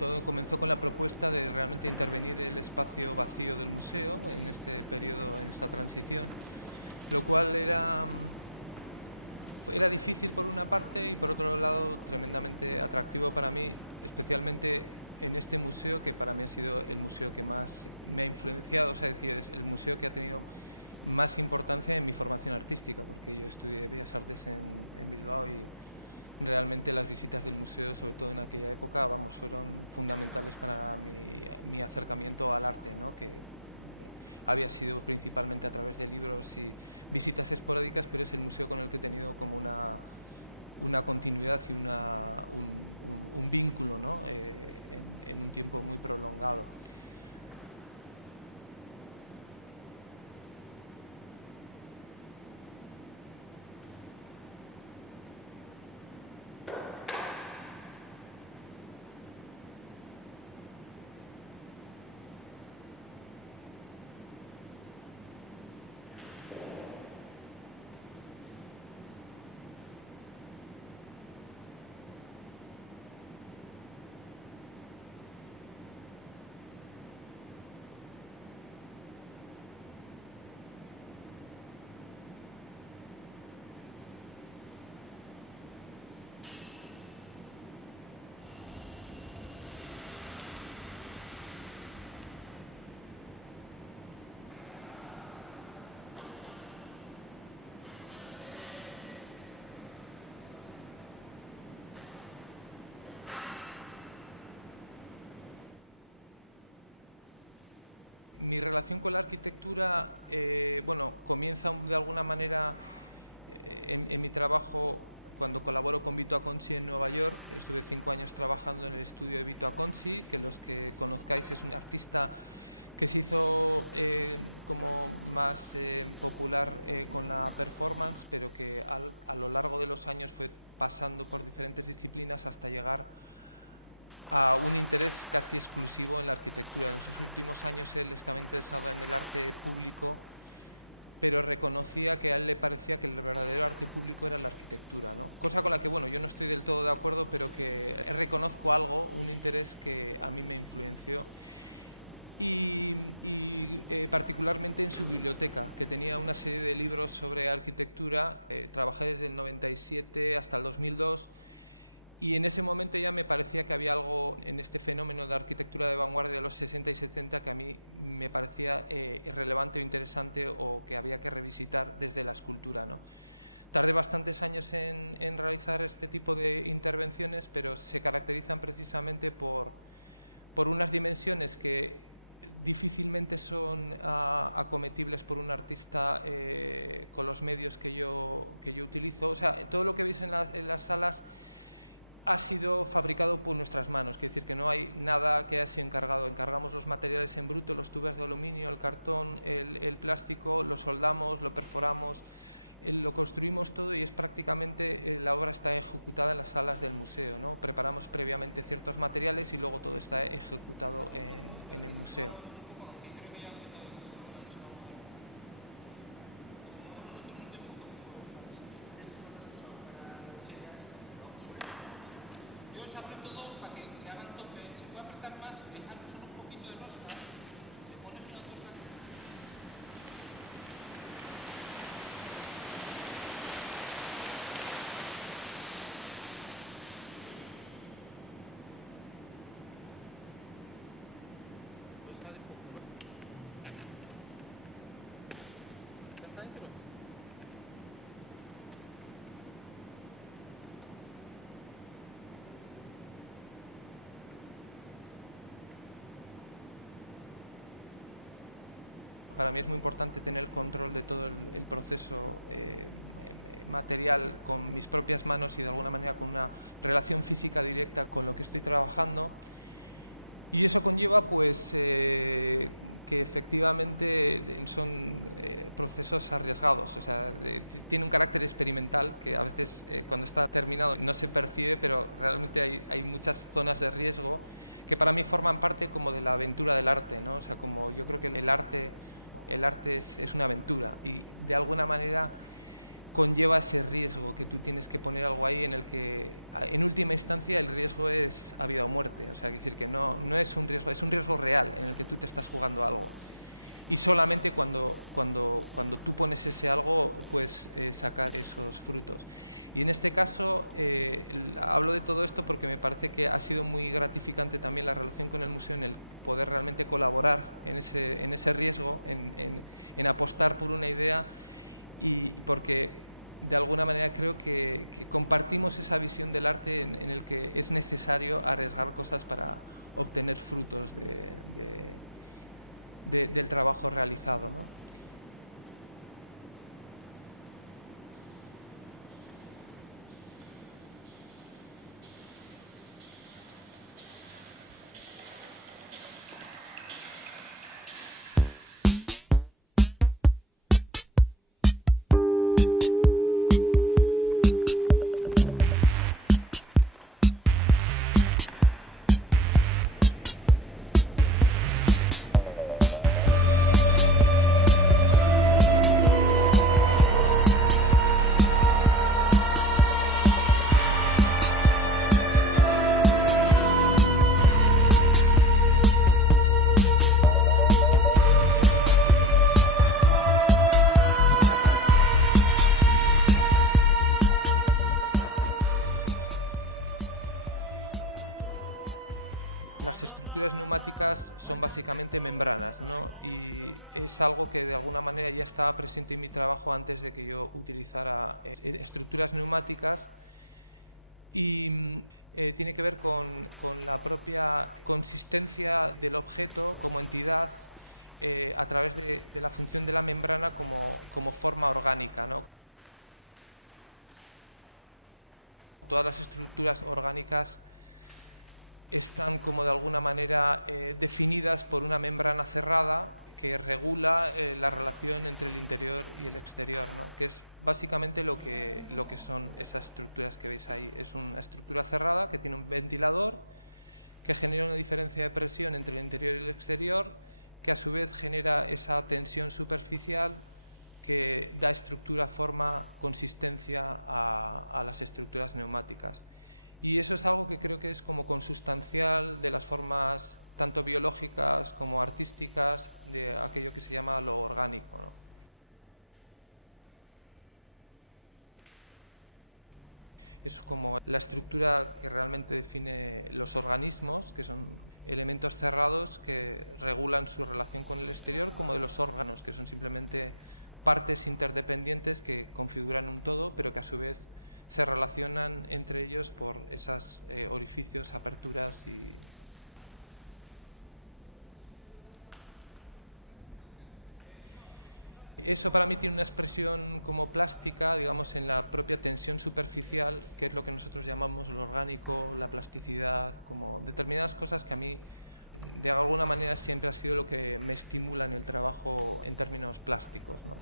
todo comenzó con la propuesta de realmente intervenir el espacio vacío del museo en este periodo, en esta transición, lo cual era difícil por una parte y por otro lado tremendamente atractivo para mí, especialmente en este museo que para mí ha sido el museo que más me ha influenciado, o sea, es decir, es el museo que ha tenido más importancia en mi formación artística, porque yo estudié Bellas Artes en Bilbao y realmente las visitas del museo, sobre todo en aquella época, vamos, fueron fundamentales para mi acercamiento al arte, ¿no? Que había sido principalmente a través de libros y visitas esporádicas, pero es el museo con el que he tenido como una continuidad y un vínculo, ¿no? En un tiempo muy prolongado. Mi relación con la arquitectura, bueno, comienza de alguna manera en mi trabajo cuando colaboro con Vito Acconci en Nueva York. Estuve 5 años trabajando en el estudio de Vito Acconci, que los que conozcáis es un artista que se hizo como más popular con la performance, pero que a lo largo de los años fue pasando por diferentes disciplinas hasta llegar a un interés casi exclusivo en la arquitectura. En sus últimos años él estaba interesado en el arte público, pero reconocía que a él le parecía que el verdadero arte público era la arquitectura, ¿no? Cosa con la que, bueno, yo no estoy del todo de acuerdo, pero que reconozco algo, un interés que a mí me influenció. Particularmente en su biblioteca, que tenía una serie de libros sobre arquitectura. Trabajé desde el 97 hasta el 2002 y en ese momento ya me parecía que había algo en este fenómeno de arquitectura de vanguardia de los 60 y 70 que a mí me parecía relevante o interesante o que había que revisitar desde la escultura, ¿no? Tardé bastantes años en realizar este tipo de intervenciones, pero se caracterizan precisamente por unas dimensiones que difícilmente son acometibles por un artista con los medios que yo utilizo. O sea, todo lo que veis en las salas ha sido fabricado por nuestras manos, quiere decir que no hay nada que haya sido encargado. Encargamos los materiales en bruto, los tubos de aluminio, el cartón, el plástico, lo soldamos, lo perforamos, lo construimos todo y es prácticamente la obra está ejecutada en las salas del museo, ¿no? Preparamos previamente ciertos materiales y luego todo está ejecutado en el museo. Yo os aprieto dos para que se hagan tope. Se puede apretar más, dejar solo un poquito de rosca. Le pones una tuerca. Para mí es muy importante tener el control de todo el proceso material con mis propias manos y de alguna manera con una relación física directa con lo que estoy trabajando. Y eso conlleva pues que efectivamente son procesos arriesgados, o sea, tiene un carácter experimental que a veces cuando está terminado no se percibe, pero realmente hay muchas zonas de riesgo que para mí forman parte como de la aventura del arte, ¿no? O sea, como yo creo que el arte es una aventura y de alguna manera conlleva ese riesgo, que tú tienes que poner algo ahí en el que, en última instancia, el riesgo es a vida o muerte. O sea, decir que no es un riesgo real en el que tú te estás jugando algo. Y solamente cuando tú pones ese algo, puedes sacar esos frutos. Y en este caso, hablo de todo esto porque me parece que ha sido muy gratificante también la relación con el museo en el poder realmente colaborar en ese riesgo, en apostar por una idea, y porque de alguna manera creo que compartimos esa visión del arte en el que es necesario arriesgar cosas para obtener frutos del trabajo realizado, ¿no? Las estructuras neumáticas son básicamente membranas, ¿no? Y es algo que de alguna manera ya estaba presente en mi trabajo antes de que yo utilizara estructuras neumáticas, y tiene que ver con la propia consistencia del objeto como entidad, a través de la función de la membrana como forma orgánica, ¿no? Todas las estructuras orgánicas están como de alguna manera definidas por una membrana cerrada que regula la relación entre el interior y el exterior, ¿no? Que es básicamente lo que son esas estructuras que veis ahí. Es una estructura cerrada que tiene un ventilador que genera una diferencia de presión entre el interior y el exterior, que a su vez genera esa tensión superficial que da estructura, forma, consistencia a las estructuras neumáticas. Y eso es algo que creo que es como consustancial de las formas tanto biológicas como artísticas de aquello que se llama lo orgánico, ¿no? Es como la estructura que realmente define los organismos, que son elementos cerrados que regulan su relación con el exterior, como de los órganos, que son simplemente partes interdependientes que configuran un todo, pero que a su vez se relacionan entre ellos por esos orificios, aperturas y... Eso para mí tiene una expresión como plástica, digamos, en la propia tensión superficial, que es lo que nosotros llamamos lo orgánico, la plasticidad, como determinadas cosas que a mí, de alguna manera, siempre ha sido lo que me estimula en el trabajo en términos plásticos, ¿no?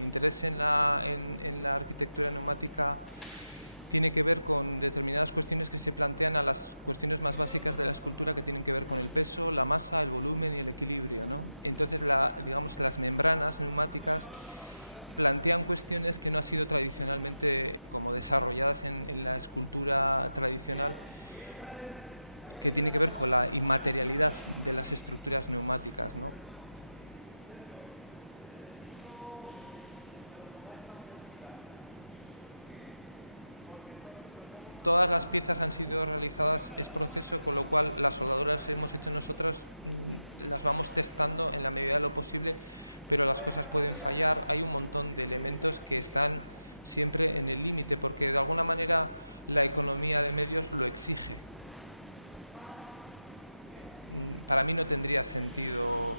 mi interés en la arquitectura neumática tiene que ver con determinadas cuestiones que se plantean a las cuestiones más básicas de la escultura, que tienen que ver con el peso, la masa, el volumen y el equilibrio, ¿no? Entonces, digamos, las membranas neumáticas plantean cuestiones que no han sido tradicionalmente como desarrolladas en la escultura tradicional, que tiene que ver con la inmaterialidad de las estructuras neumáticas, ¿no? Todas las piezas han sido realizadas es proceso, con lo cual las soldaduras que hemos hecho nosotros las vamos testando en la medida de lo posible, pero las cosas pueden fallar. Hay un montón de elementos que están siempre en el límite, porque de alguna manera la economía de medios lo exige. Para mí no tendría sentido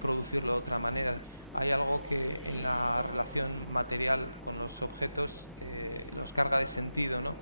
producirlo de otra manera. Hay algo que en la relación material con los objetos los carga de sentido, ¿no?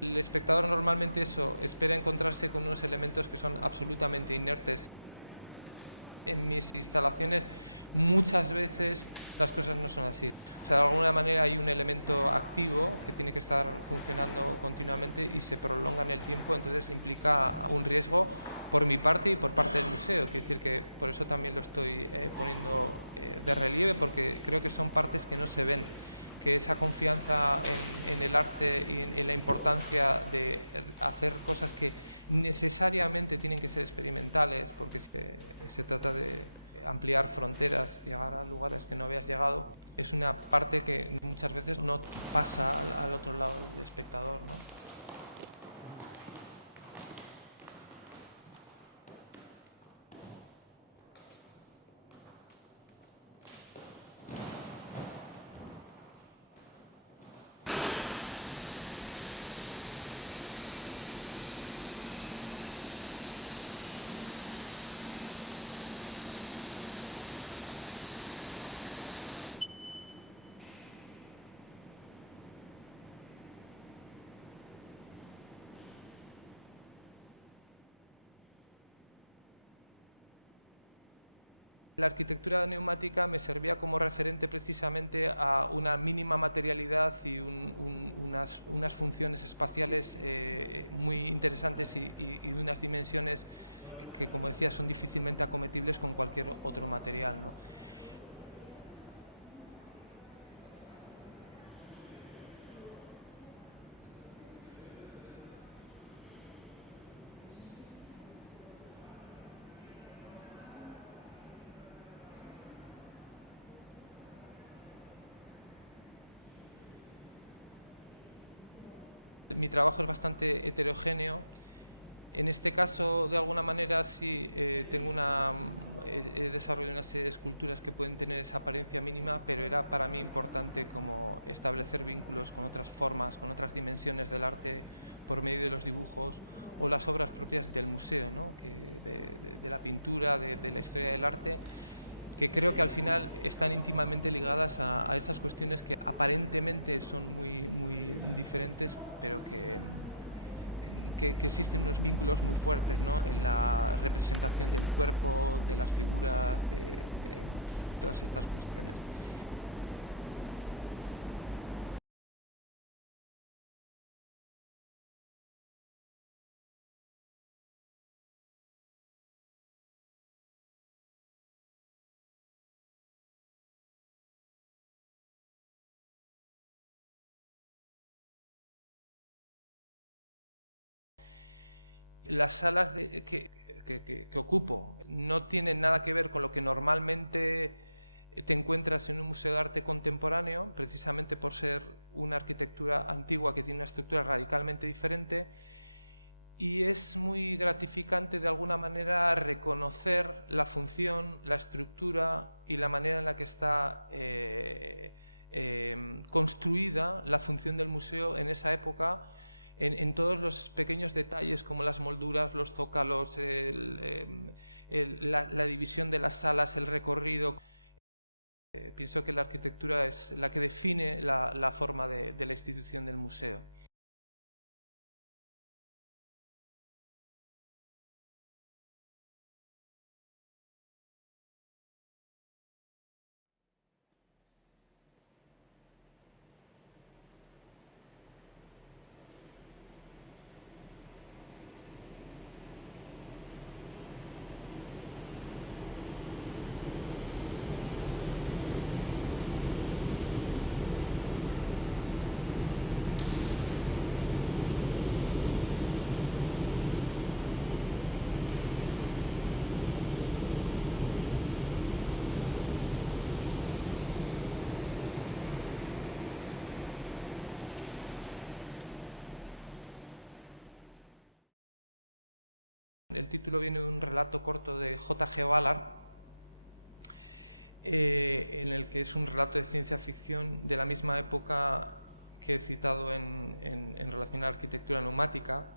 El espectador normalmente espera encontrarse con unos elementos que son absolutamente inertes. En mis instalaciones muchas veces las cosas no son así. O sea, de alguna manera hay un elemento activo que tiene que estar funcionando continuamente y se prolonga en el tiempo, entonces implica un riesgo por mi parte y por parte del museo. Quiero decir que por eso también lo estoy poniendo de relieve, porque creo que son partes que no se ven, que esa confianza en el arte y en la importancia de hacer cosas que necesariamente tienen que ser experimentales, porque se trata de ampliar fronteras, llegar a lugares que no habías llegado, es una parte que muchas veces no pasa al otro lado del espectador, ¿no? La arquitectura neumática me servía como referente precisamente a una mínima materialidad y unas funciones espaciales muy interesantes y de unas dimensiones que, como decía, son difícilmente acometibles con cualquier otro material, ¿no? Mi trabajo es bastante heterogéneo En este caso, de alguna manera, sí, he desarrollado una serie de esculturas que pueden tener esa apariencia mínima, pero era para mí importante como establecer vínculos con otras formas, con otras dimensiones del arte por medio de los dibujos o las obras propias del museo, ¿no? de la pintura, de la historia del arte, que creo que al final están íntimamente ligadas a esas cuestiones que aparentemente son muy, muy diferentes, pero que existen unos vínculos muy fuertes, ¿no? En la representación del cuerpo, de las figuras, de todas estas cuestiones. Las salas que ocupo no tienen nada que ver con lo que normalmente te encuentras en un museo de arte contemporáneo, precisamente por ser una arquitectura antigua que tiene una estructura radicalmente diferente, y es muy gratificante de alguna manera reconocer la función, la estructura y la manera en la que está construida la función del museo en esa época, en todos los pequeños detalles como las molduras, los zócalos, la división de las salas, el recorrido. Pienso que la arquitectura es la que define la forma de la institución del museo. El título viene de un relato corto de J.G. Ballard, en el que es un relato de ciencia ficción de la misma época que he citado en relación a la arquitectura neumática.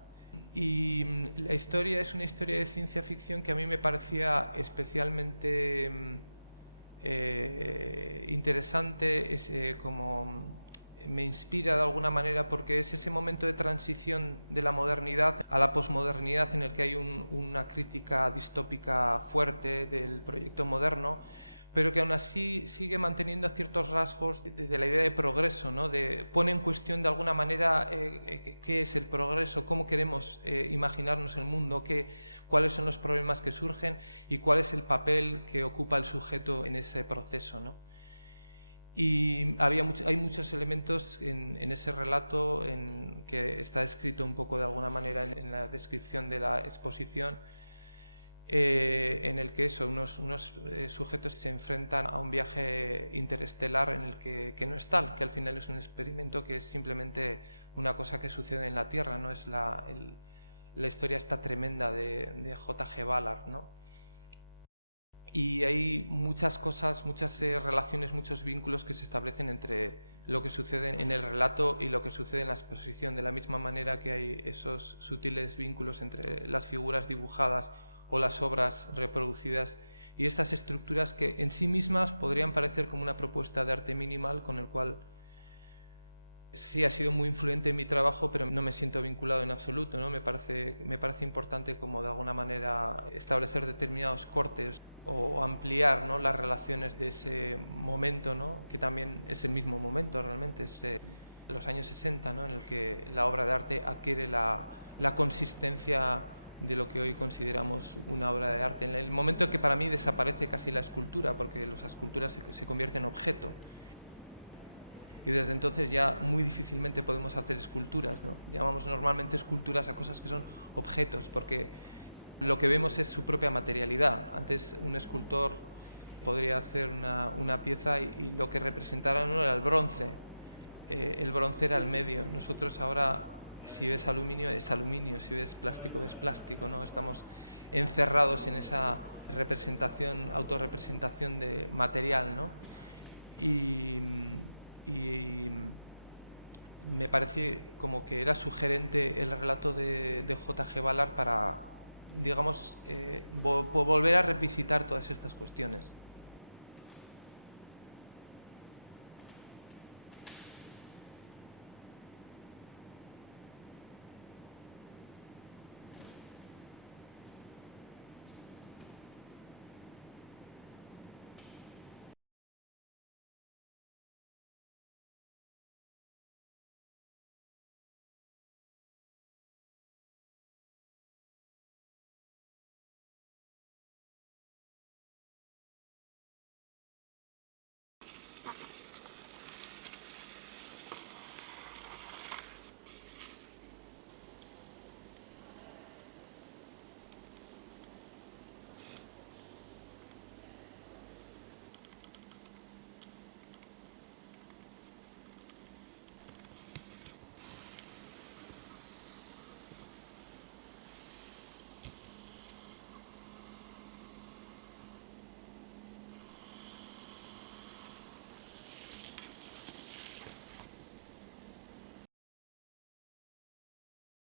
Y la historia es una historia de ciencia ficción que a mí me parecía especialmente interesante, como me inspira de alguna manera porque es ese momento de transición de la modernidad a la posmodernidad en el que hay una crítica distópica fuerte del proyecto moderno, pero que aún así sigue manteniendo ciertos rasgos de la idea de progreso, ¿no? Pone en cuestión de alguna manera qué es el progreso, cómo queremos imaginarnos el mundo, cuáles son los problemas que surgen y cuál es el papel que ocupa el sujeto en ese proceso, ¿no? Y hay muchos elementos en ese relato que está escrito un poco de alguna manera en la descripción de la exposición, en el que unos sujetos se enfrentan a un viaje interestelar en el que no es tal, que al final es un experimento que es simplemente una cosa que sucede en la Tierra, no es la historia esta tremenda de J.G. Ballard, ¿no? Y hay muchas cosas, muchas relaciones, muchos vínculos que se establecen entre lo que sucede en el relato y lo que sucede en la exposición, de la misma manera que hay esos sutiles vínculos entre las figuras dibujadas o las obras reproducidas y estas estructuras que en sí mismas podrían parecer como una propuesta de arte minimal con el cual sí ha sido muy influyente en mi trabajo, pero no me siento vinculado en absoluto, ¿no? Me parece importante como de alguna manera establecer determinados cortes o ampliar, ¿no?, las relaciones de ese momento, ¿no?, que también es el mismo momento realmente, es los años 60, ¿no?, en el que la obra de arte adquiere la consistencia de lo que hoy consideramos una obra de arte. En el momento que para mí desaparece casi la escultura, porque las esculturas se convierten en objeto. Y desde entonces ya muy difícilmente podemos hacer esculturas, ¿no? Llamamos normalmente esculturas a cosas que son objetos, porque lo que vemos es su propia materialidad. Antes un escultor podría hacer una pieza y lo que representara no era el bronce era el medio. Nosotros ahora si ves aluminio es aluminio, si ves plástico es plástico, ¿no? Estamos encerrados en esa representación, autorrepresentación de material, ¿no? Y me parece como que era sugerente el relato de J.G. Ballard para, digamos, volver a revisitar todas estas cuestiones.